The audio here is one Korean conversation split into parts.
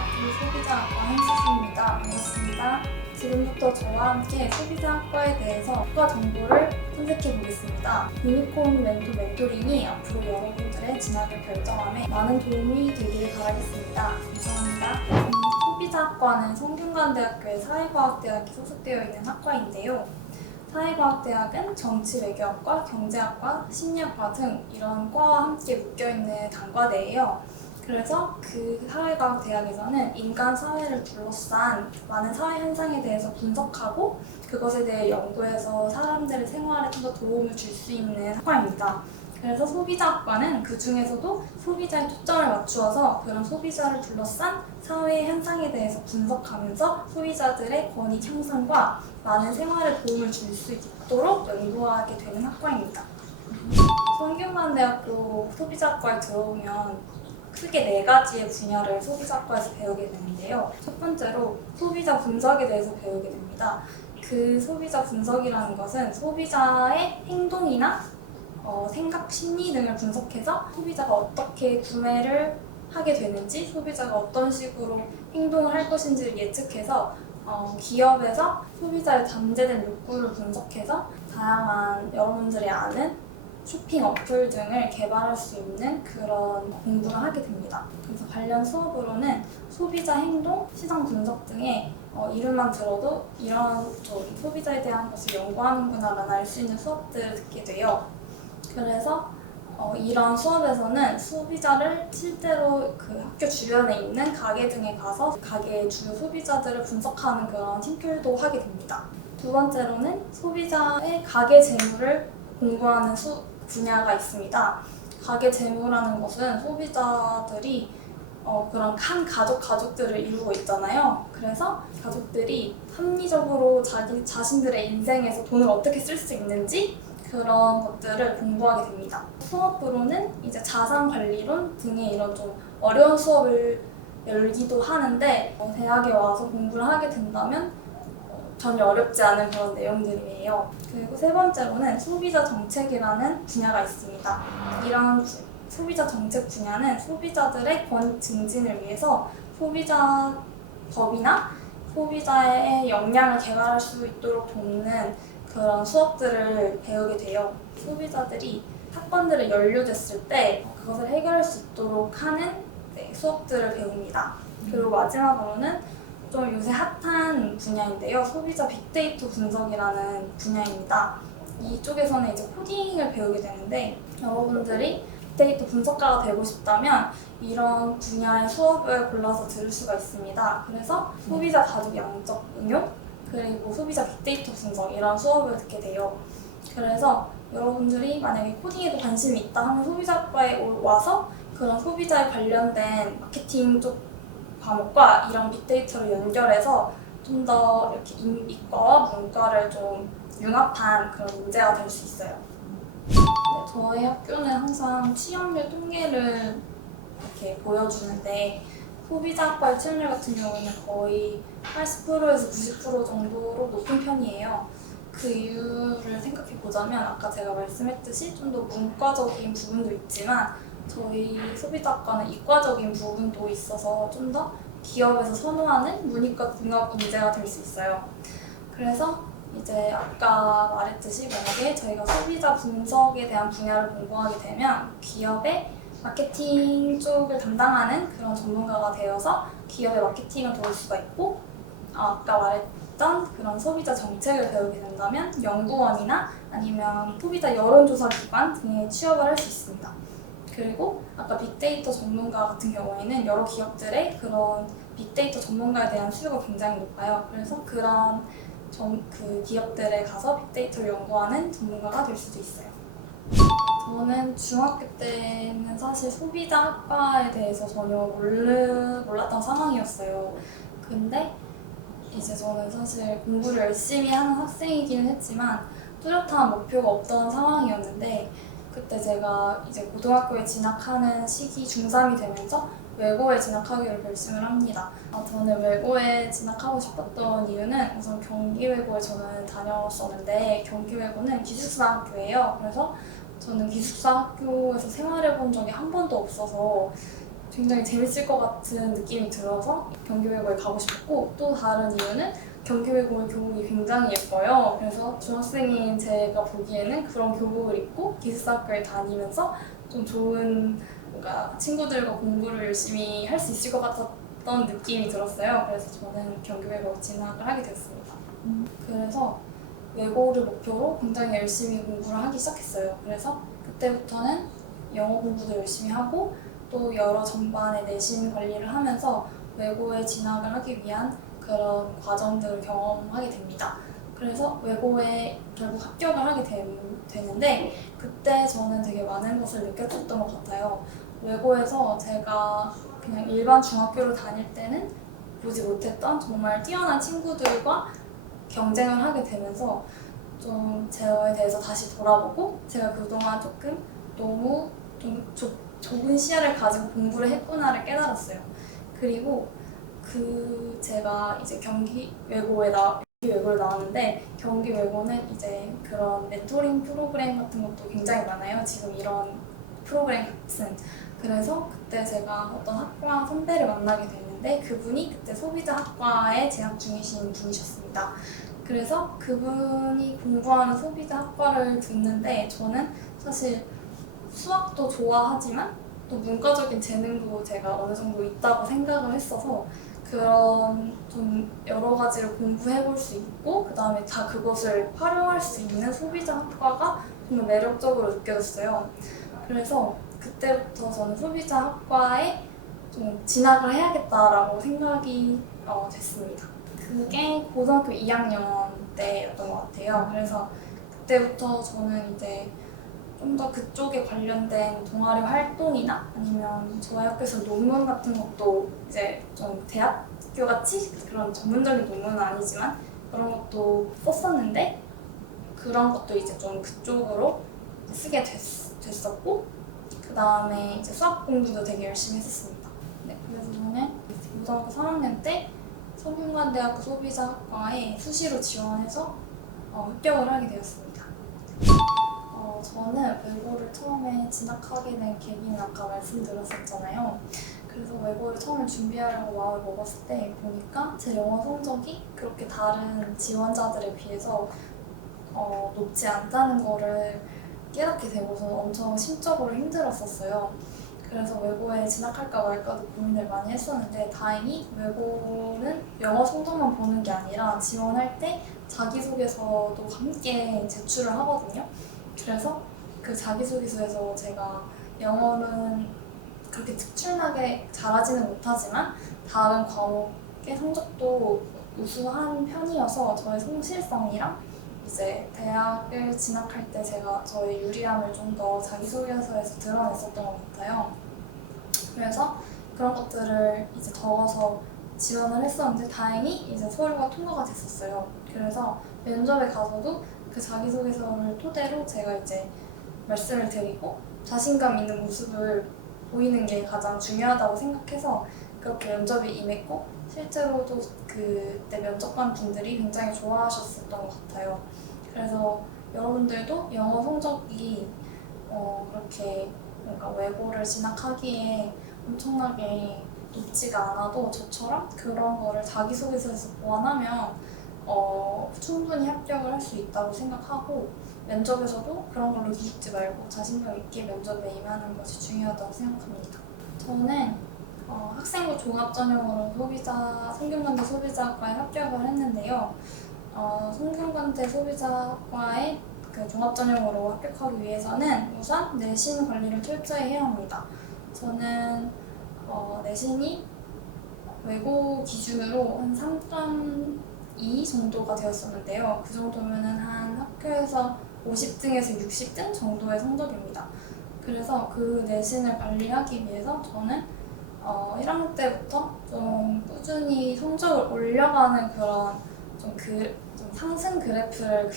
경기대학교 소비자학과 한수수입니다. 반갑습니다. 지금부터 저와 함께 소비자학과에 대해서 학과 정보를 탐색해 보겠습니다. 유니콘 멘토 멘토링이 앞으로 여러분들의 진학을 결정함에 많은 도움이 되길 바라겠습니다. 감사합니다. 소비자학과는 성균관대학교의 사회과학대학이 소속되어 있는 학과인데요. 사회과학대학은 정치, 외교학과, 경제학과, 심리학과 등 이런 과와 함께 묶여있는 단과대예요. 그래서 그 사회과학대학에서는 인간 사회를 둘러싼 많은 사회 현상에 대해서 분석하고 그것에 대해 연구해서 사람들의 생활에 좀 더 도움을 줄 수 있는 학과입니다. 그래서 소비자학과는 그 중에서도 소비자의 초점을 맞추어서 그런 소비자를 둘러싼 사회 현상에 대해서 분석하면서 소비자들의 권익 향상과 많은 생활에 도움을 줄 수 있도록 연구하게 되는 학과입니다. 성균관대학교 소비자학과에 들어오면 크게 4가지의 분야를 소비자학과에서 배우게 되는데요. 첫 번째로 소비자 분석에 대해서 배우게 됩니다. 그 소비자 분석이라는 것은 소비자의 행동이나 생각, 심리 등을 분석해서 소비자가 어떻게 구매를 하게 되는지, 소비자가 어떤 식으로 행동을 할 것인지를 예측해서 기업에서 소비자의 잠재된 욕구를 분석해서 다양한 여러분들이 아는 쇼핑 어플 등을 개발할 수 있는 그런 공부를 하게 됩니다. 그래서 관련 수업으로는 소비자 행동, 시장 분석 등의 이름만 들어도 이런 소비자에 대한 것을 연구하는구나라는 알 수 있는 수업들을 듣게 돼요. 그래서 이런 수업에서는 소비자를 실제로 그 학교 주변에 있는 가게 등에 가서 가게의 주요 소비자들을 분석하는 그런 팀플도 하게 됩니다. 두 번째로는 소비자의 가게 재무를 공부하는 분야가 있습니다. 가게 재무라는 것은 소비자들이 그런 한 가족들을 이루고 있잖아요. 그래서 가족들이 합리적으로 자신들의 인생에서 돈을 어떻게 쓸 수 있는지 그런 것들을 공부하게 됩니다. 수업으로는 이제 자산관리론 등의 이런 좀 어려운 수업을 열기도 하는데 대학에 와서 공부를 하게 된다면 전혀 어렵지 않은 그런 내용들이에요. 그리고 세 번째로는 소비자 정책이라는 분야가 있습니다. 이런 소비자 정책 분야는 소비자들의 권익 증진을 위해서 소비자 법이나 소비자의 역량을 개발할 수 있도록 돕는 그런 수업들을 배우게 돼요. 소비자들이 사건들에 연루됐을 때 그것을 해결할 수 있도록 하는 수업들을 배웁니다. 그리고 마지막으로는 좀 요새 핫한 분야인데요. 소비자 빅데이터 분석이라는 분야입니다. 이쪽에서는 이제 코딩을 배우게 되는데 여러분들이 빅데이터 분석가가 되고 싶다면 이런 분야의 수업을 골라서 들을 수가 있습니다. 그래서 소비자 가족 양적 응용, 그리고 소비자 빅데이터 분석 이런 수업을 듣게 돼요. 그래서 여러분들이 만약에 코딩에도 관심이 있다 하면 소비자과에 와서 그런 소비자에 관련된 마케팅 쪽 과목과 이런 빅데이터를 연결해서 좀 더 이렇게 이과와 문과를 좀 융합한 그런 문제가 될 수 있어요. 네, 저희 학교는 항상 취업률 통계를 이렇게 보여주는데 소비자학과의 취업률 같은 경우에는 거의 80%에서 90% 정도로 높은 편이에요. 그 이유를 생각해 보자면 아까 제가 말씀했듯이 좀 더 문과적인 부분도 있지만 저희 소비자학과는 이과적인 부분도 있어서 좀 더 기업에서 선호하는 문이과 융합 문제가 될 수 있어요. 그래서 이제 아까 말했듯이 만약에 저희가 소비자 분석에 대한 분야를 공부하게 되면 기업의 마케팅 쪽을 담당하는 그런 전문가가 되어서 기업의 마케팅을 도울 수가 있고 아까 말했던 그런 소비자 정책을 배우게 된다면 연구원이나 아니면 소비자 여론조사 기관 등에 취업을 할 수 있습니다. 그리고 아까 빅데이터 전문가 같은 경우에는 여러 기업들의 그런 빅데이터 전문가에 대한 수요가 굉장히 높아요. 그래서 그런 그 기업들에 가서 빅데이터를 연구하는 전문가가 될 수도 있어요. 저는 중학교 때는 사실 소비자학과에 대해서 전혀 몰랐던 상황이었어요. 근데 이제 저는 사실 공부를 열심히 하는 학생이기는 했지만 뚜렷한 목표가 없던 상황이었는데 그때 제가 이제 고등학교에 진학하는 시기 중3이 되면서 외고에 진학하기로 결심을 합니다. 저는 외고에 진학하고 싶었던 이유는 우선 경기외고에 저는 다녔었는데 경기외고는 기숙사 학교예요. 그래서 저는 기숙사 학교에서 생활해본 적이 한 번도 없어서 굉장히 재밌을 것 같은 느낌이 들어서 경기외고에 가고 싶었고, 또 다른 이유는 경기외고의 교복이 굉장히 예뻐요. 그래서 중학생인 제가 보기에는 그런 교복을 입고 기숙사학교에 다니면서 좀 좋은 뭔가 친구들과 공부를 열심히 할 수 있을 것 같았던 느낌이 들었어요. 그래서 저는 경기외고 진학을 하게 됐습니다. 그래서 외고를 목표로 굉장히 열심히 공부를 하기 시작했어요. 그래서 그때부터는 영어 공부도 열심히 하고 또 여러 전반의 내신 관리를 하면서 외고에 진학을 하기 위한 그런 과정들을 경험하게 됩니다. 그래서 외고에 결국 합격을 하게 되는데 그때 저는 되게 많은 것을 느꼈었던 것 같아요. 외고에서 제가 그냥 일반 중학교를 다닐 때는 보지 못했던 정말 뛰어난 친구들과 경쟁을 하게 되면서 좀 저에 대해서 다시 돌아보고 제가 그동안 조금 너무 좀 좁은 시야를 가지고 공부를 했구나를 깨달았어요. 그리고 제가 이제 경기외고를 나왔는데 경기외고는 이제 그런 멘토링 프로그램 같은 것도 굉장히 많아요. 지금 이런 프로그램 같은. 그래서 그때 제가 어떤 학과 선배를 만나게 됐는데 그분이 그때 소비자학과에 재학 중이신 분이셨습니다. 그래서 그분이 공부하는 소비자학과를 듣는데 저는 사실 수학도 좋아하지만 또 문과적인 재능도 제가 어느 정도 있다고 생각을 했어서 그런 좀 여러 가지를 공부해 볼 수 있고 그 다음에 다 그것을 활용할 수 있는 소비자학과가 정말 매력적으로 느껴졌어요. 그래서 그때부터 저는 소비자학과에 좀 진학을 해야겠다라고 생각이 됐습니다. 그게 고등학교 2학년 때였던 것 같아요. 그래서 그때부터 저는 이제 좀 더 그쪽에 관련된 동아리 활동이나 아니면 저희 학교에서 논문 같은 것도 이제 좀 대학교 같이 그런 전문적인 논문은 아니지만 그런 것도 썼었는데 그런 것도 이제 좀 그쪽으로 쓰게 됐었고 그 다음에 이제 수학 공부도 되게 열심히 했었습니다. 네, 그래서 저는 고등학교 3학년 때 성균관대학교 소비자학과에 수시로 지원해서 합격을 하게 되었습니다. 저는 외고를 처음에 진학하게 된 계기는 아까 말씀드렸었잖아요. 그래서 외고를 처음에 준비하려고 마음을 먹었을 때 보니까 제 영어 성적이 그렇게 다른 지원자들에 비해서 높지 않다는 거를 깨닫게 되고서 엄청 심적으로 힘들었었어요. 그래서 외고에 진학할까 말까도 고민을 많이 했었는데 다행히 외고는 영어 성적만 보는 게 아니라 지원할 때 자기소개서도 함께 제출을 하거든요. 그래서 그 자기소개서에서 제가 영어는 그렇게 특출나게 잘하지는 못하지만 다른 과목의 성적도 우수한 편이어서 저의 성실성이랑 이제 대학을 진학할 때 제가 저의 유리함을 좀 더 자기소개서에서 드러냈었던 것 같아요. 그래서 그런 것들을 이제 적어서 지원을 했었는데 다행히 이제 서류가 통과가 됐었어요. 그래서 면접에 가서도 그 자기소개서를 토대로 제가 이제 말씀을 드리고 자신감 있는 모습을 보이는 게 가장 중요하다고 생각해서 그렇게 면접에 임했고 실제로도 그때 면접관 분들이 굉장히 좋아하셨었던 것 같아요. 그래서 여러분들도 영어 성적이 그렇게 뭔가 외고를 진학하기에 엄청나게 높지가 않아도 저처럼 그런 거를 자기소개서에서 보완하면 충분히 합격을 할 수 있다고 생각하고 면접에서도 그런 걸로 기죽지 말고 자신감 있게 면접에 임하는 것이 중요하다고 생각합니다. 저는 학생부 종합전형으로 성균관대 소비자학과에 합격을 했는데요. 성균관대 소비자학과에 그 종합전형으로 합격하기 위해서는 우선 내신 관리를 철저히 해야 합니다. 저는 내신이 외고 기준으로 한 3.2 정도가 되었었는데요. 그 정도면은 한 학교에서 50등에서 60등 정도의 성적입니다. 그래서 그 내신을 관리하기 위해서 저는 1학년 때부터 좀 꾸준히 성적을 올려가는 그런 좀 상승 그래프를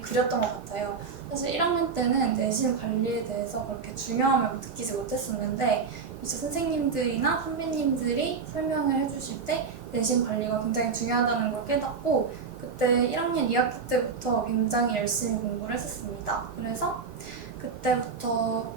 그렸던 것 같아요. 사실 1학년 때는 내신 관리에 대해서 그렇게 중요함을 느끼지 못했었는데 이제 선생님들이나 선배님들이 설명을 해주실 때 내신 관리가 굉장히 중요하다는 걸 깨닫고 그때 1학년 2학기 때부터 굉장히 열심히 공부를 했었습니다. 그래서 그때부터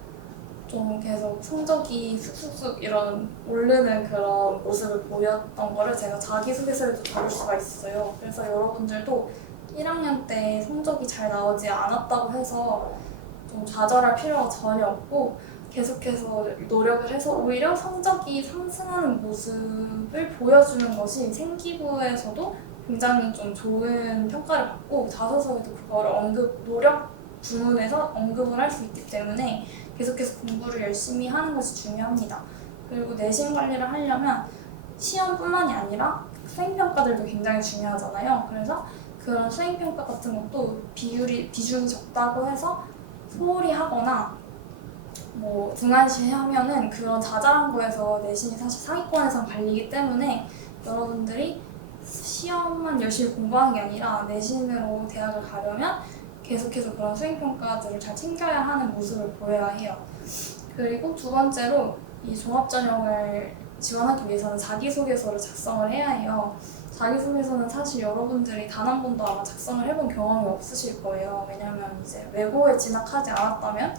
좀 계속 성적이 쑥쑥쑥 이런 오르는 그런 모습을 보였던 거를 제가 자기소개서에도 다룰 수가 있어요. 그래서 여러분들도 1학년 때 성적이 잘 나오지 않았다고 해서 좀 좌절할 필요가 전혀 없고 계속해서 노력을 해서 오히려 성적이 상승하는 모습을 보여주는 것이 생기부에서도 굉장히 좀 좋은 평가를 받고 자소서에도 그거를 노력 부문에서 언급을 할 수 있기 때문에 계속해서 공부를 열심히 하는 것이 중요합니다. 그리고 내신 관리를 하려면 시험뿐만이 아니라 수행평가들도 굉장히 중요하잖아요. 그래서 그런 수행평가 같은 것도 비중이 적다고 해서 소홀히 하거나 뭐 등한시하면은 그런 자잘한 거에서 내신이 사실 상위권에선 갈리기 때문에 여러분들이 시험만 열심히 공부하는 게 아니라 내신으로 대학을 가려면 계속해서 그런 수행평가들을 잘 챙겨야 하는 모습을 보여야 해요. 그리고 두 번째로 이 종합전형을 지원하기 위해서는 자기소개서를 작성을 해야 해요. 자기소개서는 사실 여러분들이 단 한 번도 아마 작성을 해본 경험이 없으실 거예요. 왜냐면 이제 외고에 진학하지 않았다면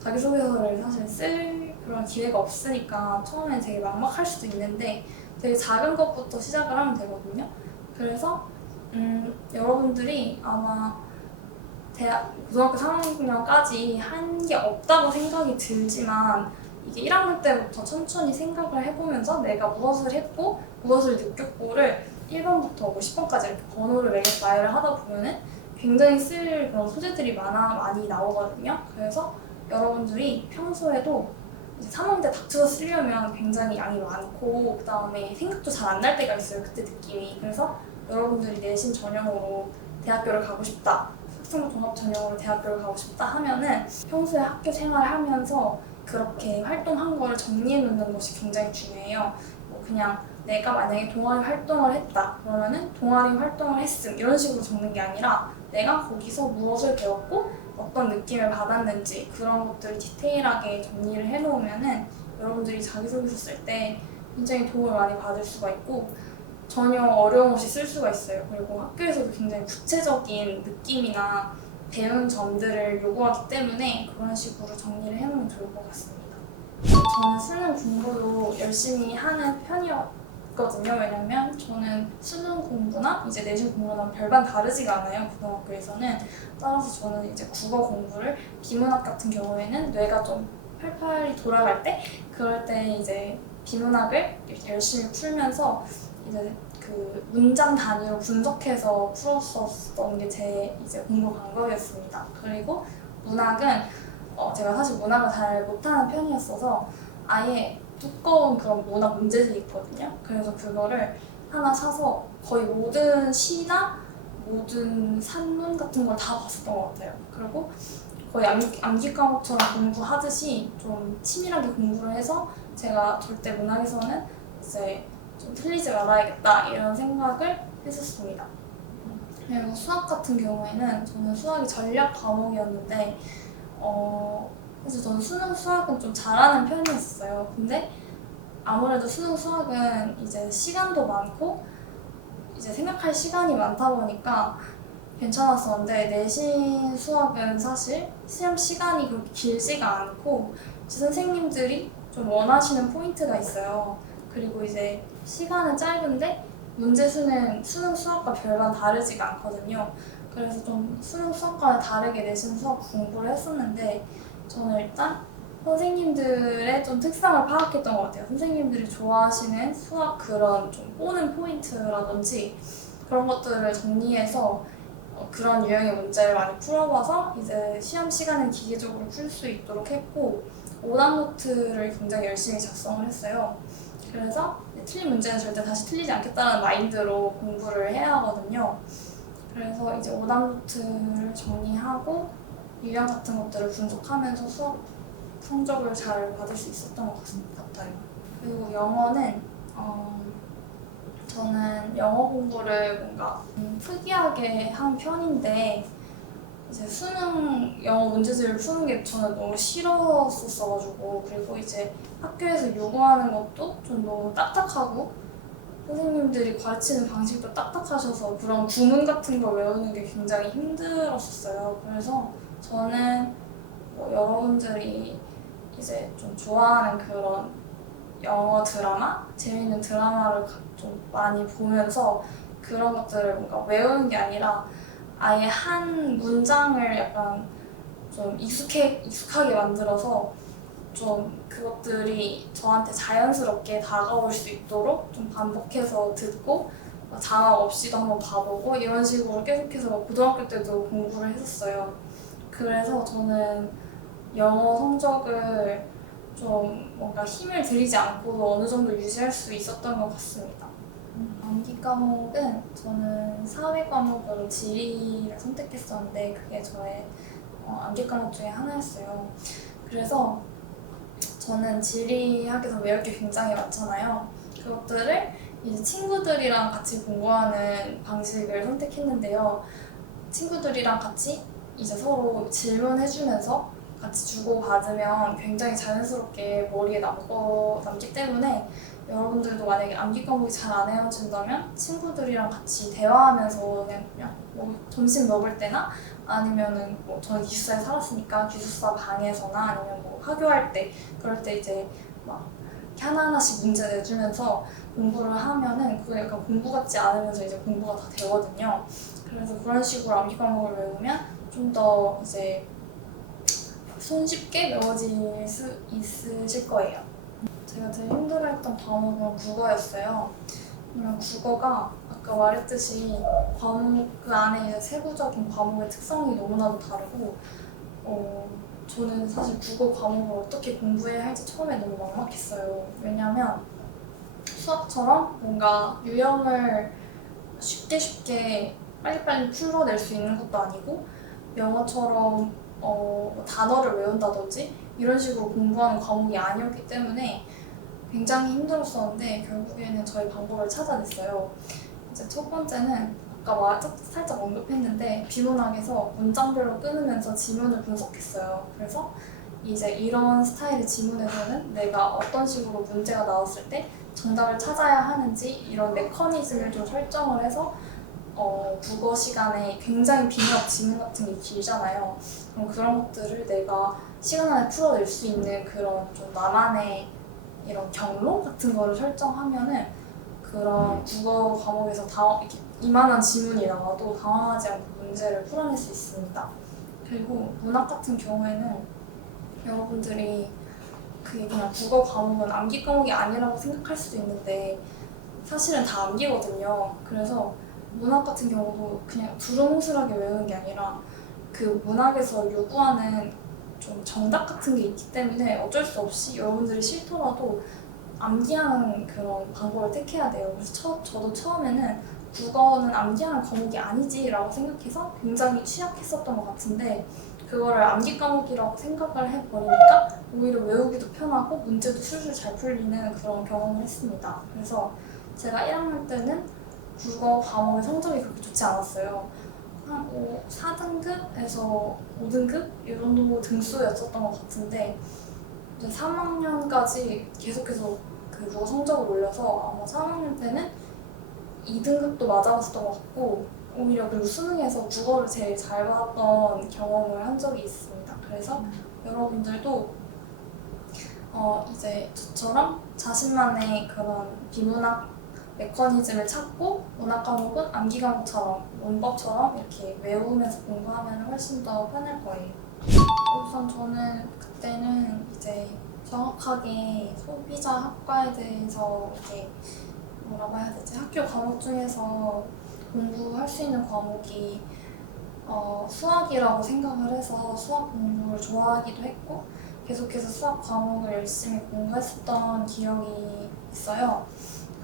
자기소개서를 사실 쓸 그런 기회가 없으니까 처음엔 되게 막막할 수도 있는데 되게 작은 것부터 시작을 하면 되거든요. 그래서 여러분들이 아마 고등학교 3학년까지 한 게 없다고 생각이 들지만 이게 1학년 때부터 천천히 생각을 해보면서 내가 무엇을 했고 무엇을 느꼈고를 1번부터 50번까지 이렇게 번호를 매겨서 나열을 하다 보면은 굉장히 쓸 그런 소재들이 많이 나오거든요. 그래서 여러분들이 평소에도 이제 3학년 때 닥쳐서 쓰려면 굉장히 양이 많고 그 다음에 생각도 잘 안 날 때가 있어요. 그때 느낌이. 그래서 여러분들이 내신 전형으로 대학교를 가고 싶다. 학생부 종합 전형으로 대학교를 가고 싶다 하면은 평소에 학교 생활을 하면서 그렇게 활동한 거를 정리해 놓는 것이 굉장히 중요해요. 뭐 그냥 내가 만약에 동아리 활동을 했다 그러면은 동아리 활동을 했음 이런 식으로 적는 게 아니라 내가 거기서 무엇을 배웠고 어떤 느낌을 받았는지 그런 것들을 디테일하게 정리를 해 놓으면은 여러분들이 자기소개서 쓸 때 굉장히 도움을 많이 받을 수가 있고 전혀 어려움 없이 쓸 수가 있어요. 그리고 학교에서도 굉장히 구체적인 느낌이나 배운 점들을 요구하기 때문에 그런 식으로 정리를 해놓으면 좋을 것 같습니다. 저는 수능 공부도 열심히 하는 편이었거든요. 왜냐면 저는 수능 공부나 이제 내신 공부랑 별반 다르지가 않아요. 고등학교에서는. 따라서 저는 이제 국어 공부를 비문학 같은 경우에는 뇌가 좀 팔팔이 돌아갈 때 그럴 때 이제 비문학을 이렇게 열심히 풀면서 이제 그 문장 단위로 분석해서 풀었었던 게 제 이제 공부 방법이었습니다. 그리고 문학은 제가 사실 문학을 잘 못하는 편이었어서 아예 두꺼운 그런 문학 문제집이 있거든요. 그래서 그거를 하나 사서 거의 모든 시나 모든 산문 같은 걸 다 봤었던 것 같아요. 그리고 거의 암기 과목처럼 공부하듯이 좀 치밀하게 공부를 해서 제가 절대 문학에서는 이제 좀 틀리지 말아야겠다 이런 생각을 했었습니다. 그리고 수학 같은 경우에는 저는 수학이 전략 과목이었는데 그래서 저는 수능 수학은 좀 잘하는 편이었어요. 근데 아무래도 수능 수학은 이제 시간도 많고 이제 생각할 시간이 많다 보니까 괜찮았었는데 내신 수학은 사실 시험 시간이 그렇게 길지가 않고 선생님들이 좀 원하시는 포인트가 있어요. 그리고 이제 시간은 짧은데 문제 수는 수능 수학과 별반 다르지가 않거든요. 그래서 좀 수능 수학과는 다르게 내신 수학 공부를 했었는데 저는 일단 선생님들의 좀 특성을 파악했던 것 같아요. 선생님들이 좋아하시는 수학 그런 좀 꼬는 포인트라든지 그런 것들을 정리해서 그런 유형의 문제를 많이 풀어봐서 이제 시험 시간은 기계적으로 풀 수 있도록 했고 오답 노트를 굉장히 열심히 작성을 했어요. 그래서 틀린 문제는 절대 다시 틀리지 않겠다는 마인드로 공부를 해야 하거든요. 그래서 이제 오답 노트를 정리하고 유형 같은 것들을 분석하면서 수업 성적을 잘 받을 수 있었던 것 같아요. 그리고 영어는 저는 영어 공부를 뭔가 특이하게 한 편인데 이제 수능 영어 문제집을 푸는 게 저는 너무 싫었었어가지고 그리고 이제 학교에서 요구하는 것도 좀 너무 딱딱하고 선생님들이 가르치는 방식도 딱딱하셔서 그런 구문 같은 걸 외우는 게 굉장히 힘들었었어요. 그래서 저는 뭐 여러분들이 이제 좀 좋아하는 그런 영어 드라마, 재밌는 드라마를 좀 많이 보면서 그런 것들을 뭔가 외우는 게 아니라 아예 한 문장을 약간 좀 익숙하게 만들어서 좀 그것들이 저한테 자연스럽게 다가올 수 있도록 좀 반복해서 듣고 자막 없이도 한번 봐보고 이런 식으로 계속해서 고등학교 때도 공부를 했었어요. 그래서 저는 영어 성적을 좀 뭔가 힘을 들이지 않고도 어느 정도 유지할 수 있었던 것 같습니다. 암기 과목은 저는 사회 과목으로 지리를 선택했었는데 그게 저의 암기 과목 중에 하나였어요. 그래서 저는 지리학에서 외울 게 굉장히 많잖아요. 그것들을 이제 친구들이랑 같이 공부하는 방식을 선택했는데요. 친구들이랑 같이 이제 서로 질문해주면서 같이 주고받으면 굉장히 자연스럽게 머리에 남기 때문에 여러분들도 만약에 암기 과목이 잘 안 외워진다면 친구들이랑 같이 대화하면서 그냥 뭐 점심 먹을 때나 아니면은 뭐 저는 기숙사에 살았으니까 기숙사 방에서나 아니면 뭐 학교할 때 그럴 때 이제 막 이렇게 하나하나씩 문제 내주면서 공부를 하면은 그게 약간 공부 같지 않으면서 이제 공부가 다 되거든요. 그래서 그런 식으로 암기 과목을 외우면 좀 더 이제 손쉽게 외워질 수 있으실 거예요. 제가 제일 힘들어했던 과목은 국어였어요. 왜냐면 국어가 아까 말했듯이 과목 그 안에 이제 세부적인 과목의 특성이 너무나도 다르고 저는 사실 국어 과목을 어떻게 공부해야 할지 처음에 너무 막막했어요. 왜냐면 수학처럼 뭔가 유형을 쉽게 빨리빨리 풀어낼 수 있는 것도 아니고 영어처럼 단어를 외운다든지 이런 식으로 공부하는 과목이 아니었기 때문에 굉장히 힘들었었는데 결국에는 저희 방법을 찾아냈어요. 이제 첫 번째는 아까 살짝 언급했는데 비문학에서 문장별로 끊으면서 지문을 분석했어요. 그래서 이제 이런 스타일의 지문에서는 내가 어떤 식으로 문제가 나왔을 때 정답을 찾아야 하는지 이런 메커니즘을 좀 설정을 해서 국어 시간에 굉장히 빈약 지문 같은 게 길잖아요. 그럼 그런 것들을 내가 시간 안에 풀어낼 수 있는 그런 좀 나만의 이런 경로 같은 거를 설정하면은 그런 국어 과목에서 이렇게 이만한 지문이 나와도 당황하지 않고 문제를 풀어낼 수 있습니다. 그리고 문학 같은 경우에는 여러분들이 그게 그냥 국어 과목은 암기 과목이 아니라고 생각할 수도 있는데 사실은 다 암기거든요. 그래서 문학 같은 경우도 그냥 두루뭉술하게 외우는 게 아니라 그 문학에서 요구하는 좀 정답 같은 게 있기 때문에 어쩔 수 없이 여러분들이 싫더라도 암기하는 그런 방법을 택해야 돼요. 그래서 저도 처음에는 국어는 암기하는 과목이 아니지라고 생각해서 굉장히 취약했었던 것 같은데 그거를 암기 과목이라고 생각을 해버리니까 오히려 외우기도 편하고 문제도 술술 잘 풀리는 그런 경험을 했습니다. 그래서 제가 1학년 때는 국어 과목의 성적이 그렇게 좋지 않았어요. 한 4등급에서 5등급 이 정도 등수였었던 것 같은데 이제 3학년까지 계속해서 그 국어 성적을 올려서 아마 3학년 때는 2등급도 맞아봤었던 것 같고 오히려 그리고 수능에서 국어를 제일 잘 받았던 경험을 한 적이 있습니다. 그래서 여러분들도 이제 저처럼 자신만의 그런 비문학 메커니즘을 찾고 문학 과목은 암기 과목처럼 문법처럼 이렇게 외우면서 공부하면 훨씬 더 편할 거예요. 우선 저는 그때는 이제 정확하게 소비자 학과에 대해서 이렇게 뭐라고 해야 되지? 학교 과목 중에서 공부할 수 있는 과목이 수학이라고 생각을 해서 수학 공부를 좋아하기도 했고 계속해서 수학 과목을 열심히 공부했었던 기억이 있어요.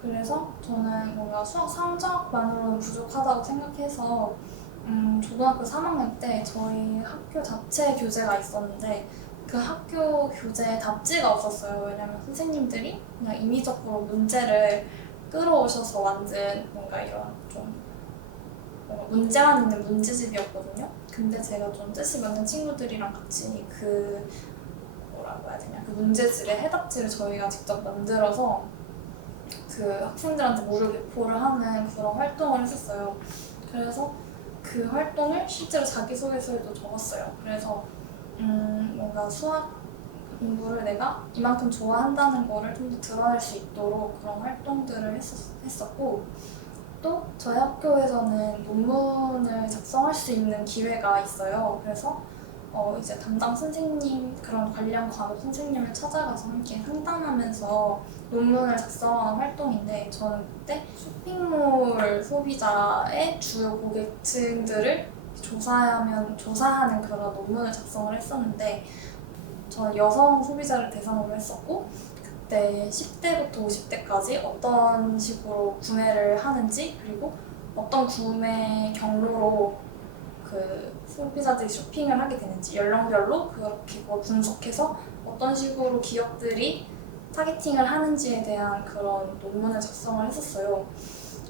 그래서 저는 뭔가 수학 성적만으로는 부족하다고 생각해서 초등학교 3학년 때 저희 학교 자체 교재가 있었는데 그 학교 교재에 답지가 없었어요. 왜냐면 선생님들이 그냥 인위적으로 문제를 끌어오셔서 만든 뭔가 이런 좀 문제만 있는 문제집이었거든요. 근데 제가 좀 뜻이 맞는 친구들이랑 같이 그 뭐라고 해야 되냐 그 문제집의 해답지를 저희가 직접 만들어서 그 학생들한테 무료 배포를 하는 그런 활동을 했었어요. 그래서 그 활동을 실제로 자기소개서에도 적었어요. 그래서 뭔가 수학 공부를 내가 이만큼 좋아한다는 거를 좀 더 드러낼 수 있도록 그런 활동들을 했었고, 또 저희 학교에서는 논문을 작성할 수 있는 기회가 있어요. 그래서 이제 담당 선생님, 그런 관련 과목 선생님을 찾아가서 함께 상담하면서 논문을 작성하는 활동인데, 저는 그때 쇼핑몰 소비자의 주요 고객층들을 조사하는 그런 논문을 작성을 했었는데, 저는 여성 소비자를 대상으로 했었고, 그때 10대부터 50대까지 어떤 식으로 구매를 하는지, 그리고 어떤 구매 경로로 그 소비자들이 쇼핑을 하게 되는지 연령별로 그렇게 분석해서 어떤 식으로 기업들이 타겟팅을 하는지에 대한 그런 논문을 작성을 했었어요.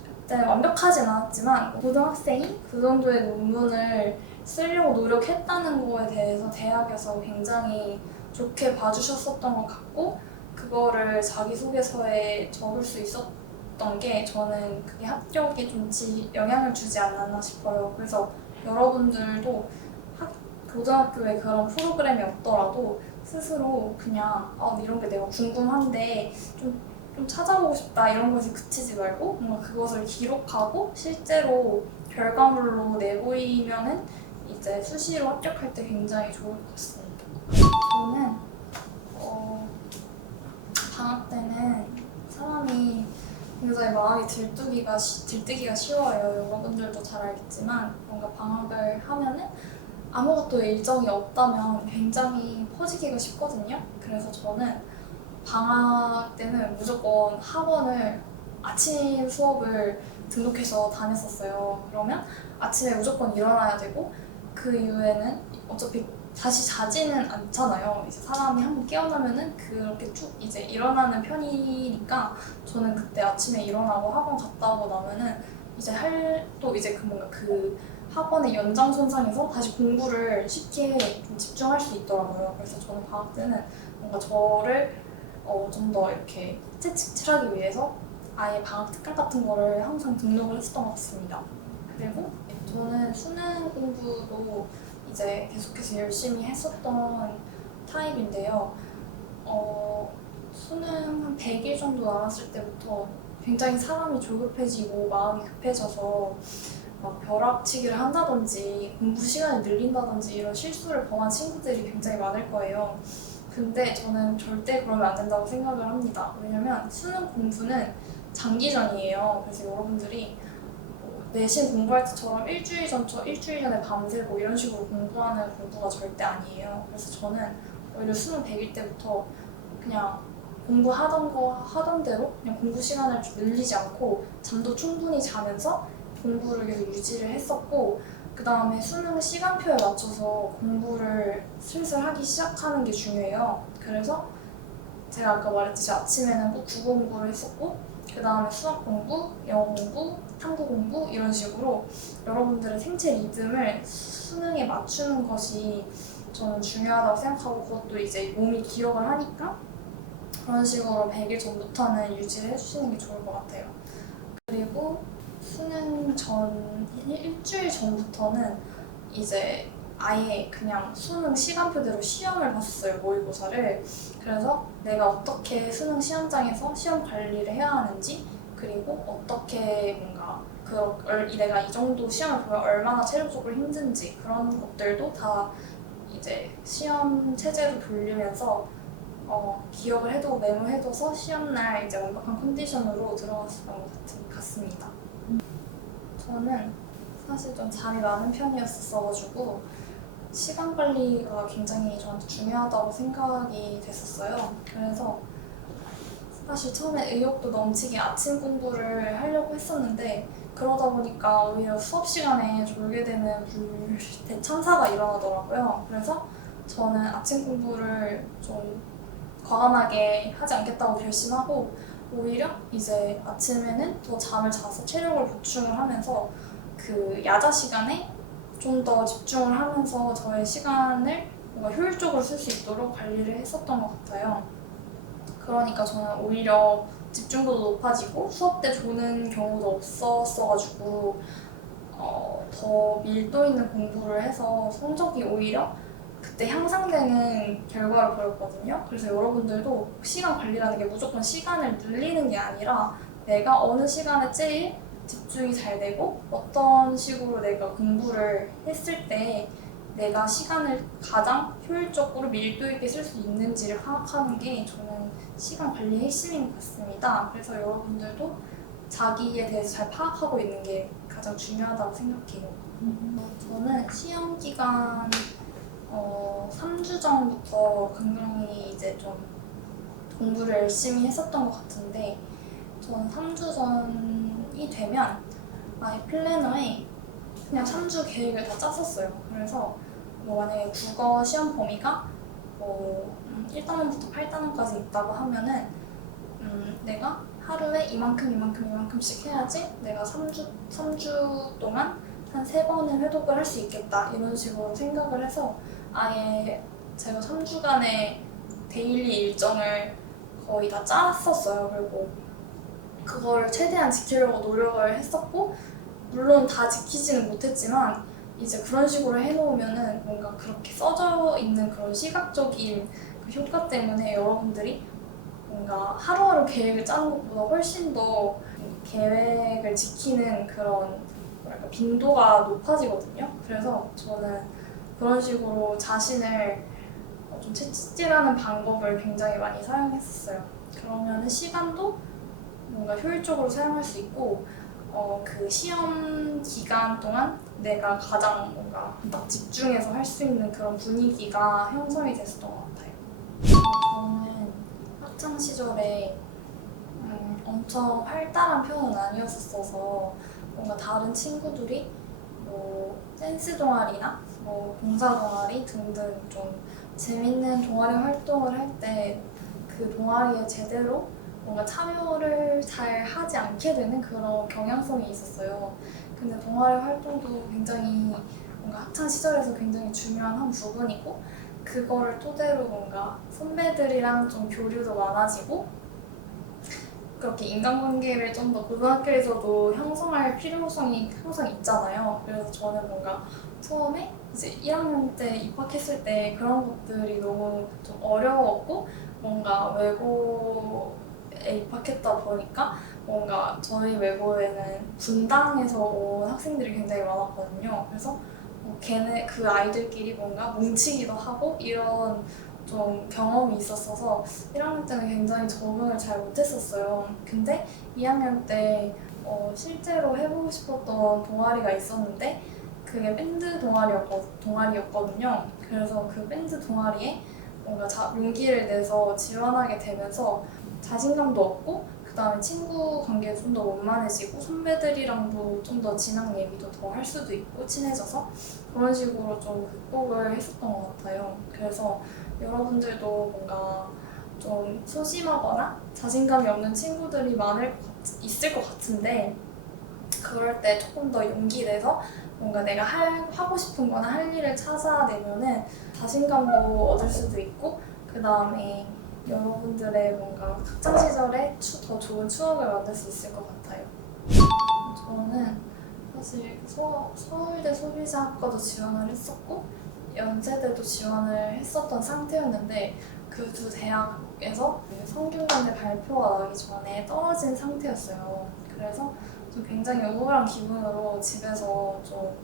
그때 완벽하진 않았지만 고등학생이 그 정도의 논문을 쓰려고 노력했다는 거에 대해서 대학에서 굉장히 좋게 봐주셨었던 것 같고, 그거를 자기소개서에 적을 수 있었던 게 저는 그게 합격에 좀 영향을 주지 않았나 싶어요. 그래서 여러분들도 고등학교에 그런 프로그램이 없더라도 스스로 그냥 이런 게 내가 궁금한데 좀 찾아보고 싶다 이런 것에 그치지 말고 뭔가 그것을 기록하고 실제로 결과물로 내보이면은 이제 수시로 합격할 때 굉장히 좋을 것 같습니다. 저는 방학 때는 사람이 굉장히 마음이 들뜨기가 쉬워요. 여러분들도 잘 알겠지만 뭔가 방학을 하면은 아무것도 일정이 없다면 굉장히 퍼지기가 쉽거든요. 그래서 저는 방학 때는 무조건 학원을 아침 수업을 등록해서 다녔었어요. 그러면 아침에 무조건 일어나야 되고, 그 이후에는 어차피 다시 자지는 않잖아요. 이제 사람이 한번 깨어나면은 그렇게 쭉 이제 일어나는 편이니까, 저는 그때 아침에 일어나고 학원 갔다 오고 나면은 또 이제 뭔가 그 학원의 연장선상에서 다시 공부를 쉽게 좀 집중할 수 있더라고요. 그래서 저는 방학 때는 뭔가 저를 좀 더 이렇게 채찍질하기 위해서 아예 방학 특강 같은 거를 항상 등록을 했었던 것 같습니다. 그리고 저는 수능 공부도 이제 계속해서 열심히 했었던 타입인데요. 수능 한 100일 정도 남았을 때부터 굉장히 사람이 조급해지고 마음이 급해져서 막 벼락치기를 한다든지 공부 시간을 늘린다든지 이런 실수를 범한 친구들이 굉장히 많을 거예요. 근데 저는 절대 그러면 안 된다고 생각을 합니다. 왜냐면 수능 공부는 장기전이에요. 그래서 여러분들이 내신 공부할 때처럼 일주일 전에 밤새고 이런 식으로 공부하는 공부가 절대 아니에요. 그래서 저는 오히려 수능 100일 때부터 그냥 하던 대로 그냥 공부 시간을 좀 늘리지 않고 잠도 충분히 자면서 공부를 계속 유지를 했었고, 그 다음에 수능 시간표에 맞춰서 공부를 슬슬 하기 시작하는 게 중요해요. 그래서 제가 아까 말했듯이 아침에는 꼭 국어 공부를 했었고, 그 다음에 수학 공부, 영어 공부, 탐구 공부 이런 식으로 여러분들의 생체 리듬을 수능에 맞추는 것이 저는 중요하다고 생각하고, 그것도 이제 몸이 기억을 하니까 그런 식으로 100일 전부터는 유지를 해주시는 게 좋을 것 같아요. 그리고 수능 일주일 전부터는 이제 아예 그냥 수능 시간표대로 시험을 봤었어요, 모의고사를. 그래서 내가 어떻게 수능 시험장에서 시험 관리를 해야 하는지, 그리고 어떻게 뭔가 내가 이 정도 시험을 보면 얼마나 체력적으로 힘든지 그런 것들도 다 이제 시험 체제로 돌리면서 기억을 해두고 메모해둬서 시험날 이제 완벽한 컨디션으로 들어갔었던 것 같습니다. 저는 사실 좀 잠이 많은 편이었어가지고 시간 관리가 굉장히 저한테 중요하다고 생각이 됐었어요. 그래서 사실 처음에 의욕도 넘치게 아침 공부를 하려고 했었는데, 그러다 보니까 오히려 수업 시간에 졸게 되는 대참사가 일어나더라고요. 그래서 저는 아침 공부를 좀 과감하게 하지 않겠다고 결심하고, 오히려 이제 아침에는 더 잠을 자서 체력을 보충을 하면서 그 야자 시간에 좀 더 집중을 하면서 저의 시간을 뭔가 효율적으로 쓸 수 있도록 관리를 했었던 것 같아요. 그러니까 저는 오히려 집중도도 높아지고 수업 때 조는 경우도 없었어가지고 더 밀도 있는 공부를 해서 성적이 오히려 그때 향상되는 결과를 보였거든요. 그래서 여러분들도 시간 관리라는 게 무조건 시간을 늘리는 게 아니라 내가 어느 시간에 제일 집중이 잘 되고 어떤 식으로 내가 공부를 했을 때 내가 시간을 가장 효율적으로 밀도 있게 쓸 수 있는지를 파악하는 게 저는 시간 관리의 핵심인 것 같습니다. 그래서 여러분들도 자기에 대해서 잘 파악하고 있는 게 가장 중요하다고 생각해요. 저는 시험 기간 3주 전부터 굉장히 이제 좀 공부를 열심히 했었던 것 같은데 저는 3주 전이 되면 아예 플래너에 그냥 3주 계획을 다 짰었어요. 그래서 뭐 만약에 국어 시험 범위가 뭐 1단원부터 8단원까지 있다고 하면은 내가 하루에 이만큼씩 해야지 내가 3주 동안 한 3번은 회독을 할 수 있겠다 이런 식으로 생각을 해서 아예 제가 3주간의 데일리 일정을 거의 다 짰었어요. 그리고 그걸 최대한 지키려고 노력을 했었고 물론 다 지키지는 못했지만 이제 그런 식으로 해놓으면은 뭔가 그렇게 써져 있는 그런 시각적인 그 효과 때문에 여러분들이 뭔가 하루하루 계획을 짜는 것보다 훨씬 더 계획을 지키는 그런 뭐랄까 빈도가 높아지거든요. 그래서 저는 그런 식으로 자신을 좀 채찍질하는 방법을 굉장히 많이 사용했었어요. 그러면 시간도 뭔가 효율적으로 사용할 수 있고 그 시험 기간 동안 내가 가장 뭔가 딱 집중해서 할 수 있는 그런 분위기가 형성이 됐었던 것 같아요. 저는 학창 시절에 엄청 활달한 편은 아니었어서 뭔가 다른 친구들이 뭐 댄스 동아리나 뭐 봉사 동아리 등등 좀 재밌는 동아리 활동을 할 때 그 동아리에 제대로 뭔가 참여를 잘 하지 않게 되는 그런 경향성이 있었어요. 근데 동아리 활동도 굉장히 뭔가 학창 시절에서 굉장히 중요한 한 부분이고 그거를 토대로 뭔가 선배들이랑 좀 교류도 많아지고 그렇게 인간관계를 좀 더 고등학교에서도 형성할 필요성이 항상 있잖아요. 그래서 저는 뭔가 처음에 이제 1학년 때 입학했을 때 그런 것들이 너무 좀 어려웠고 뭔가 외고에 입학했다 보니까 뭔가 저희 외고에는 분당에서 온 학생들이 굉장히 많았거든요. 그래서 걔네 그 아이들끼리 뭔가 뭉치기도 하고 이런 좀 경험이 있었어서 1학년 때는 굉장히 적응을 잘 못했었어요. 근데 2학년 때 실제로 해보고 싶었던 동아리가 있었는데 그게 밴드 동아리였거든요. 그래서 그 밴드 동아리에 뭔가 용기를 내서 지원하게 되면서 자신감도 얻고 그 다음에 친구 관계도 좀 더 원만해지고 선배들이랑도 좀 더 진학 얘기도 더 할 수도 있고 친해져서 그런 식으로 좀 극복을 했었던 것 같아요. 그래서 여러분들도 뭔가 좀 소심하거나 자신감이 없는 친구들이 있을 것 같은데 그럴 때 조금 더 용기 내서 뭔가 내가 하고 싶은 거나 할 일을 찾아내면은 자신감도 얻을 수도 있고 그 다음에 여러분들의 뭔가 학창 시절에 더 좋은 추억을 만들 수 있을 것 같아요. 저는 사실 서울대 소비자학과도 지원을 했었고 연세대도 지원을 했었던 상태였는데 그 두 대학에서 성균관대 발표가 나기 전에 떨어진 상태였어요. 그래서 좀 굉장히 우울한 기분으로 집에서 좀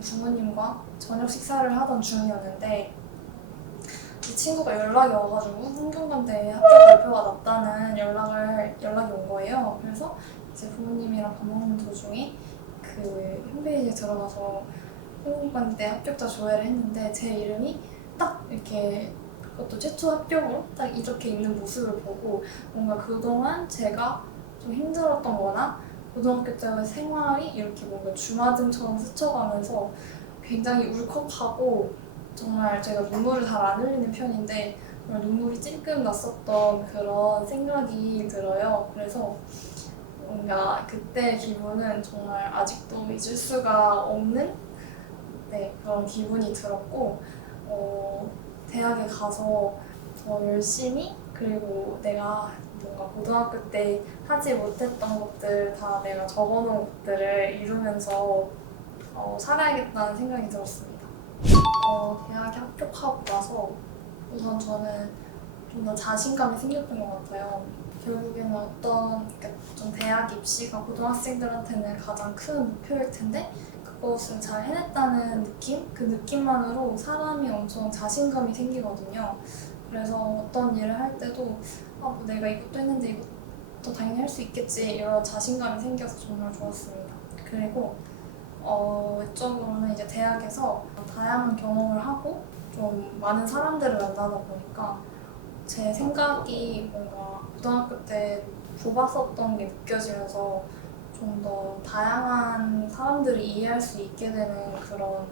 부모님과 저녁 식사를 하던 중이었는데 이 친구가 연락이 와가지고 성균관대 합격 발표가 났다는 연락이 온 거예요. 그래서 이제 부모님이랑 밥 먹는 도중에 그 홈페이지에 들어가서 성균관대 합격자 조회를 했는데 제 이름이 딱 이렇게 그것도 최초 합격으로 딱 이렇게 있는 모습을 보고 뭔가 그동안 제가 좀 힘들었던 거나 고등학교 때 생활이 이렇게 뭔가 주마등처럼 스쳐가면서 굉장히 울컥하고 정말 제가 눈물을 잘 안 흘리는 편인데 정말 눈물이 찔끔 났었던 그런 생각이 들어요. 그래서 뭔가 그때 기분은 정말 아직도 잊을 수가 없는 그런 기분이 들었고 대학에 가서 더 열심히 그리고 내가 뭔가 고등학교 때 하지 못했던 것들 다 내가 적어놓은 것들을 이루면서 살아야겠다는 생각이 들었습니다. 대학에 합격하고 나서 우선 저는 좀 더 자신감이 생겼던 것 같아요. 결국에는 그러니까 좀 대학 입시가 고등학생들한테는 가장 큰 목표일 텐데 그것을 잘 해냈다는 느낌? 그 느낌만으로 사람이 엄청 자신감이 생기거든요. 그래서 어떤 일을 할 때도 뭐 내가 이것도 했는데 이것도 당연히 할 수 있겠지 이런 자신감이 생겨서 정말 좋았습니다. 그리고 외적으로는 이제 대학에서 다양한 경험을 하고 좀 많은 사람들을 만나다 보니까 제 생각이 뭔가 고등학교 때 좁았었던 게 느껴지면서 좀 더 다양한 사람들을 이해할 수 있게 되는 그런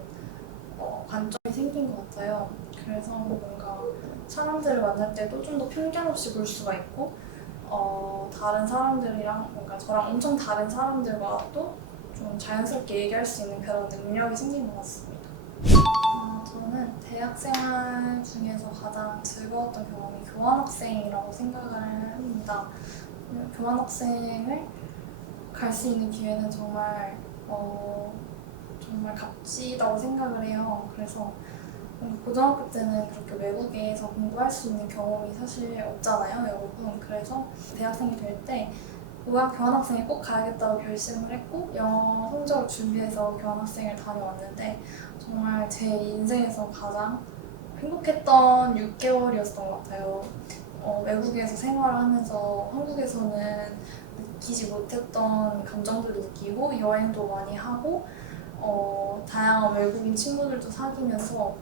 관점이 생긴 것 같아요. 그래서 뭔가 사람들을 만날 때도 좀 더 편견 없이 볼 수가 있고 다른 사람들이랑 뭔가 저랑 엄청 다른 사람들과도 좀 자연스럽게 얘기할 수 있는 그런 능력이 생긴 것 같습니다. 저는 대학생활 중에서 가장 즐거웠던 경험이 교환학생이라고 생각을 합니다. 교환학생을 갈 수 있는 기회는 정말 값지다고 생각을 해요. 그래서 고등학교 때는 그렇게 외국에서 공부할 수 있는 경험이 사실 없잖아요, 여러분. 그래서 대학생이 될 때 교환학생에 꼭 가야겠다고 결심을 했고 영어 성적을 준비해서 교환학생을 다녀왔는데 정말 제 인생에서 가장 행복했던 6개월이었던 것 같아요. 외국에서 생활을 하면서 한국에서는 느끼지 못했던 감정들도 느끼고 여행도 많이 하고 다양한 외국인 친구들도 사귀면서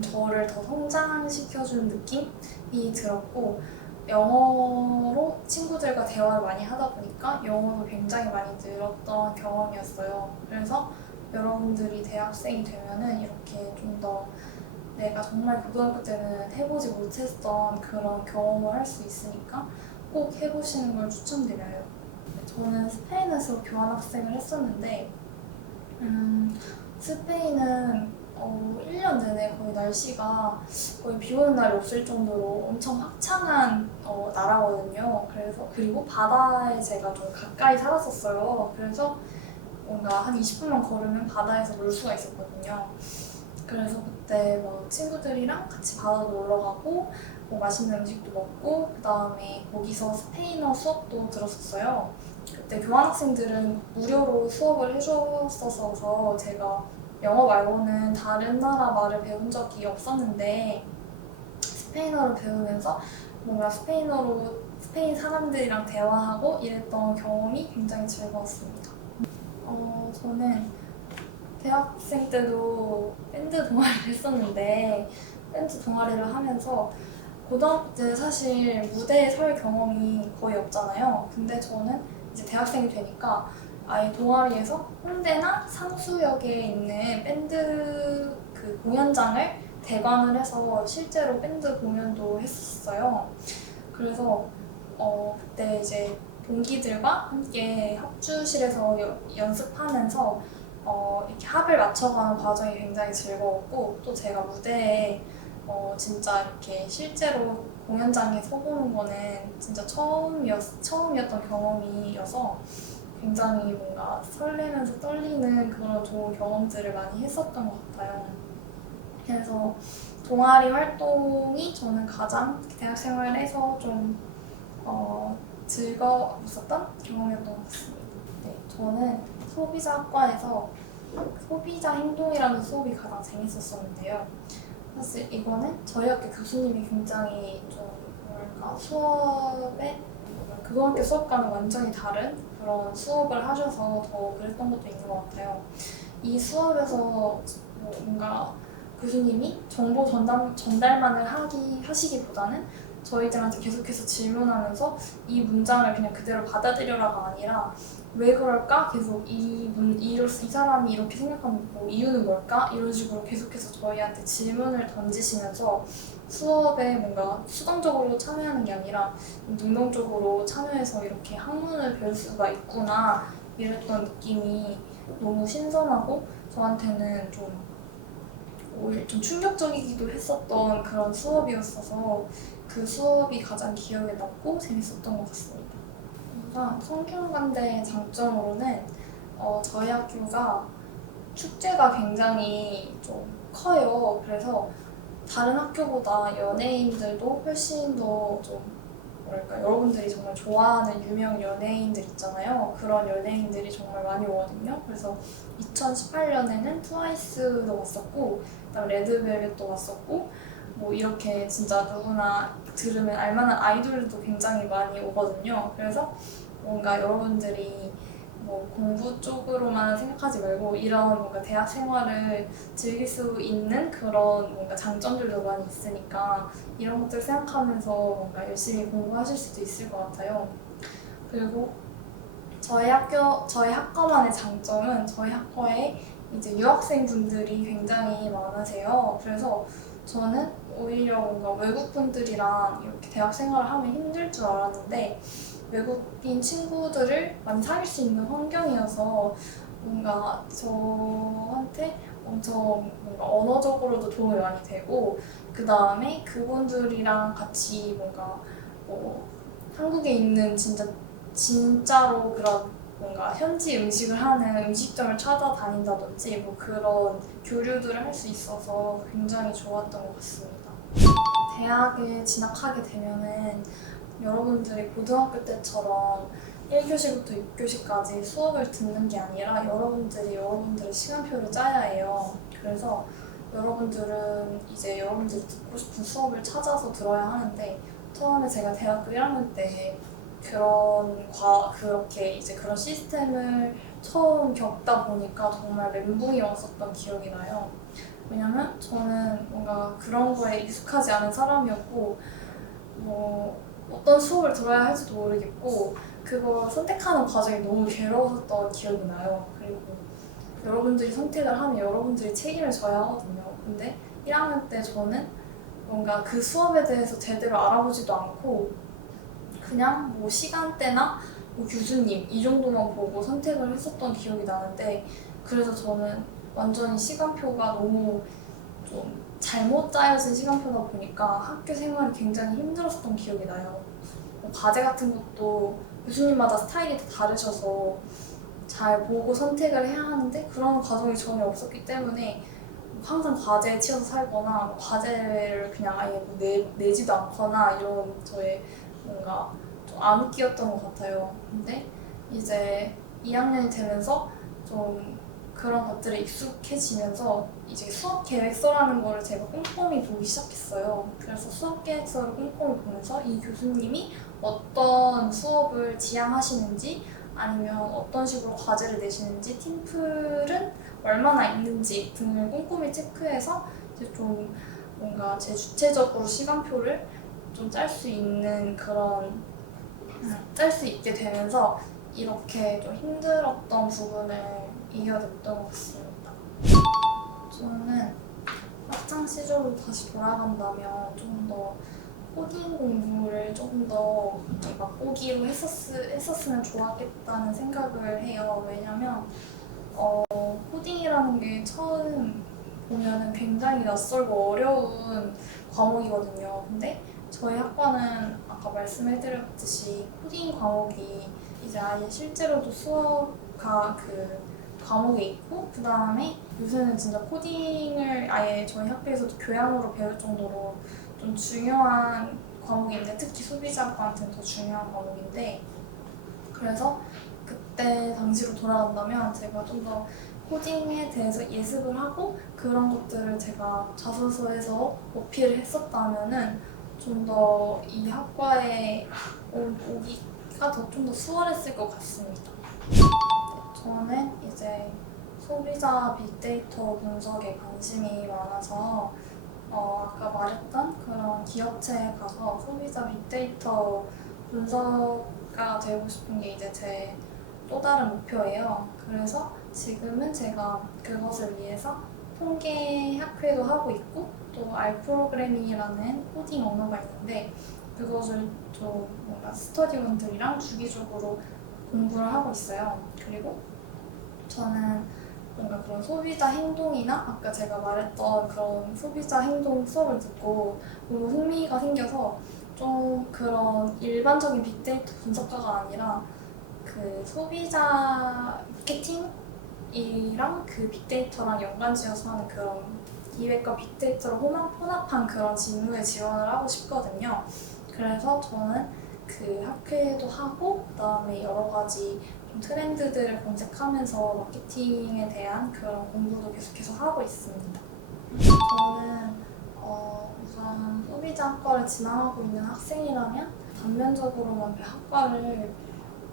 저를 더 성장시켜주는 느낌이 들었고 영어로 친구들과 대화를 많이 하다 보니까 영어도 굉장히 많이 늘었던 경험이었어요. 그래서 여러분들이 대학생이 되면은 이렇게 좀 더 내가 정말 고등학교 때는 해보지 못했던 그런 경험을 할 수 있으니까 꼭 해보시는 걸 추천드려요. 저는 스페인에서 교환학생을 했었는데 스페인은 1년 내내 거의 날씨가 거의 비 오는 날이 없을 정도로 엄청 화창한 나라거든요. 그리고 바다에 제가 좀 가까이 살았었어요. 그래서 뭔가 한 20분만 걸으면 바다에서 놀 수가 있었거든요. 그래서 그때 뭐 친구들이랑 같이 바다 놀러 가고 뭐 맛있는 음식도 먹고 그 다음에 거기서 스페인어 수업도 들었었어요. 그때 교환학생들은 무료로 수업을 해줬었어서 제가 영어 말고는 다른 나라 말을 배운 적이 없었는데 스페인어를 배우면서 뭔가 스페인 사람들이랑 대화하고 이랬던 경험이 굉장히 즐거웠습니다. 저는 대학생 때도 밴드 동아리를 했었는데 밴드 동아리를 하면서 고등학교 때 사실 무대에 설 경험이 거의 없잖아요. 근데 저는 이제 대학생이 되니까 아예 동아리에서 홍대나 상수역에 있는 밴드 그 공연장을 대관을 해서 실제로 밴드 공연도 했었어요. 그래서 그때 이제 동기들과 함께 합주실에서 연습하면서 이렇게 합을 맞춰가는 과정이 굉장히 즐거웠고 또 제가 무대에 진짜 이렇게 실제로 공연장에 서보는 거는 진짜 처음이었던 경험이어서 굉장히 뭔가 설레면서 떨리는 그런 좋은 경험들을 많이 했었던 것 같아요. 그래서 동아리 활동이 저는 가장 대학 생활에서 좀 즐거웠었던 경험이었던 것 같습니다. 네, 저는 소비자학과에서 소비자 행동이라는 수업이 가장 재밌었었는데요. 사실 이거는 저희 학교 교수님이 굉장히 좀 뭐랄까 수업에 고등학교 수업과는 완전히 다른 그런 수업을 하셔서 더 그랬던 것도 있는 것 같아요. 이 수업에서 뭔가 교수님이 정보 전달만을 하시기보다는 저희들한테 계속해서 질문하면서 이 문장을 그냥 그대로 받아들여라가 아니라 왜 그럴까? 계속 이 사람이 이렇게 생각하는 이유는 뭘까? 이런 식으로 계속해서 저희한테 질문을 던지시면서 수업에 뭔가 수동적으로 참여하는 게 아니라 능동적으로 참여해서 이렇게 학문을 배울 수가 있구나 이랬던 느낌이 너무 신선하고 저한테는 좀 충격적이기도 했었던 그런 수업이었어서 그 수업이 가장 기억에 남고 재밌었던 것 같습니다. 우선 성균관대의 장점으로는 저희 학교가 축제가 굉장히 좀 커요. 그래서 다른 학교보다 연예인들도 훨씬 더 좀 뭐랄까 여러분들이 정말 좋아하는 유명 연예인들 있잖아요. 그런 연예인들이 정말 많이 오거든요. 그래서 2018년에는 트와이스도 왔었고, 그다음 레드벨벳도 왔었고, 뭐 이렇게 진짜 누구나 들으면 알만한 아이돌들도 굉장히 많이 오거든요. 그래서 뭔가 여러분들이 뭐 공부 쪽으로만 생각하지 말고 이런 뭔가 대학 생활을 즐길 수 있는 그런 뭔가 장점들도 많이 있으니까 이런 것들 생각하면서 뭔가 열심히 공부하실 수도 있을 것 같아요. 그리고 저희 학과만의 장점은 저희 학과에 이제 유학생분들이 굉장히 많으세요. 그래서 저는 오히려 뭔가 외국분들이랑 이렇게 대학 생활을 하면 힘들 줄 알았는데 외국인 친구들을 많이 사귈 수 있는 환경이어서 뭔가 저한테 엄청 뭔가 언어적으로도 도움이 많이 되고, 그 다음에 그분들이랑 같이 뭔가 뭐 한국에 있는 진짜로 그런 뭔가 현지 음식을 하는 음식점을 찾아다닌다든지 뭐 그런 교류들을 할 수 있어서 굉장히 좋았던 것 같습니다. 대학에 진학하게 되면은 여러분들이 고등학교 때처럼 1교시부터 6교시까지 수업을 듣는 게 아니라 여러분들이 여러분들의 시간표를 짜야 해요. 그래서 여러분들은 이제 여러분들이 듣고 싶은 수업을 찾아서 들어야 하는데, 처음에 제가 대학교 1학년 때 그렇게 이제 그런 시스템을 처음 겪다 보니까 정말 멘붕이 왔었던 기억이 나요. 왜냐면 저는 뭔가 그런 거에 익숙하지 않은 사람이었고, 뭐 어떤 수업을 들어야 할지도 모르겠고 그걸 선택하는 과정이 너무 괴로웠던 기억이 나요. 그리고 여러분들이 선택을 하면 여러분들이 책임을 져야 하거든요. 근데 1학년 때 저는 뭔가 그 수업에 대해서 제대로 알아보지도 않고 그냥 뭐 시간대나 뭐 교수님 이 정도만 보고 선택을 했었던 기억이 나는데, 그래서 저는 완전히 시간표가 너무 좀 잘못 짜여진 시간표다 보니까 학교 생활이 굉장히 힘들었던 기억이 나요. 뭐 과제 같은 것도 교수님마다 스타일이 다 다르셔서 잘 보고 선택을 해야 하는데 그런 과정이 전혀 없었기 때문에 항상 과제에 치여서 살거나 과제를 그냥 아예 내지도 않거나 이런 저의 뭔가 좀 암흑기였던 것 같아요. 근데 이제 2학년이 되면서 좀 그런 것들에 익숙해지면서 이제 수업 계획서라는 거를 제가 꼼꼼히 보기 시작했어요. 그래서 수업 계획서를 꼼꼼히 보면서 이 교수님이 어떤 수업을 지향하시는지, 아니면 어떤 식으로 과제를 내시는지, 팀플은 얼마나 있는지 등을 꼼꼼히 체크해서 이제 좀 뭔가 제 주체적으로 시간표를 좀 짤 수 있는 짤 수 있게 되면서 이렇게 좀 힘들었던 부분을 이겨냈던 것 같습니다. 저는 학창 시절로 다시 돌아간다면 좀 더 코딩 공부를 조금 더 맛보기로 했었으면 좋았겠다는 생각을 해요. 왜냐면 코딩이라는 게 처음 보면은 굉장히 낯설고 어려운 과목이거든요. 근데 저희 학과는 아까 말씀해드렸듯이 코딩 과목이 이제 아예 실제로도 수업가 과목에 있고, 그 다음에 요새는 진짜 코딩을 아예 저희 학교에서도 교양으로 배울 정도로 좀 중요한 과목인데, 특히 소비자과한테는 더 중요한 과목인데, 그래서 그때 당시로 돌아간다면 제가 좀 더 코딩에 대해서 예습을 하고 그런 것들을 제가 자소서에서 어필을 했었다면은 좀 더 이 학과에 오기가 좀 더 수월했을 것 같습니다. 저는 이제 소비자 빅데이터 분석에 관심이 많아서 아까 말했던 그런 기업체에 가서 소비자 빅데이터 분석가가 되고 싶은 게 이제 제 또 다른 목표예요. 그래서 지금은 제가 그것을 위해서 통계 학회도 하고 있고, 또 R 프로그래밍이라는 코딩 언어가 있는데 그것을 좀 뭔가 스터디원들이랑 주기적으로 공부를 하고 있어요. 그리고 저는 뭔가 그런 소비자 행동이나 아까 제가 말했던 그런 소비자 행동 수업을 듣고 너무 흥미가 생겨서 좀 그런 일반적인 빅데이터 분석가가 아니라 그 소비자 마케팅이랑 그 빅데이터랑 연관지어서 하는 그런 기획과 빅데이터를 혼합한 그런 직무에 지원을 하고 싶거든요. 그래서 저는 그 학회도 하고 그다음에 여러 가지 좀 트렌드들을 검색하면서 마케팅에 대한 그런 공부도 계속해서 하고 있습니다. 저는 우선 소비자학과를 지망하고 있는 학생이라면 단면적으로만 그 학과를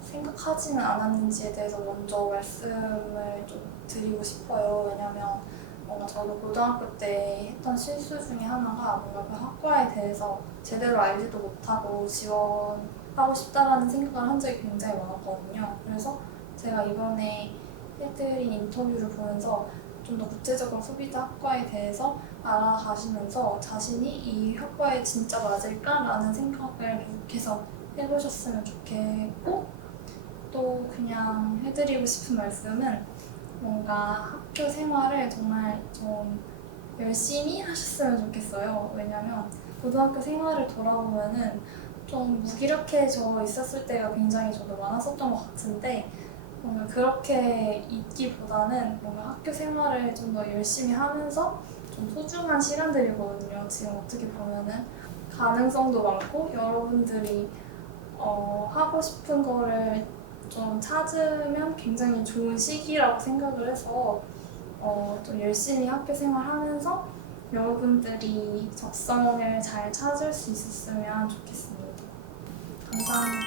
생각하지는 않았는지에 대해서 먼저 말씀을 좀 드리고 싶어요. 왜냐면 뭔가 저도 고등학교 때 했던 실수 중에 하나가 뭔가 그 학과에 대해서 제대로 알지도 못하고 지원하고 싶다라는 생각을 한 적이 굉장히 많았거든요. 그래서 제가 이번에 해드린 인터뷰를 보면서 좀 더 구체적으로 소비자 학과에 대해서 알아가시면서 자신이 이 학과에 진짜 맞을까라는 생각을 계속해서 해보셨으면 좋겠고, 또 그냥 해드리고 싶은 말씀은 뭔가 학교 생활을 정말 좀 열심히 하셨으면 좋겠어요. 왜냐면 고등학교 생활을 돌아보면은 좀 무기력해져 있었을 때가 굉장히 저도 많았었던 것 같은데, 뭔가 그렇게 있기보다는 뭔가 학교 생활을 좀 더 열심히 하면서 좀 소중한 시간들이거든요. 지금 어떻게 보면은 가능성도 많고 여러분들이 하고 싶은 거를 좀 찾으면 굉장히 좋은 시기라고 생각을 해서 좀 열심히 학교 생활하면서 여러분들이 적성을 잘 찾을 수 있었으면 좋겠습니다. 감사합니다.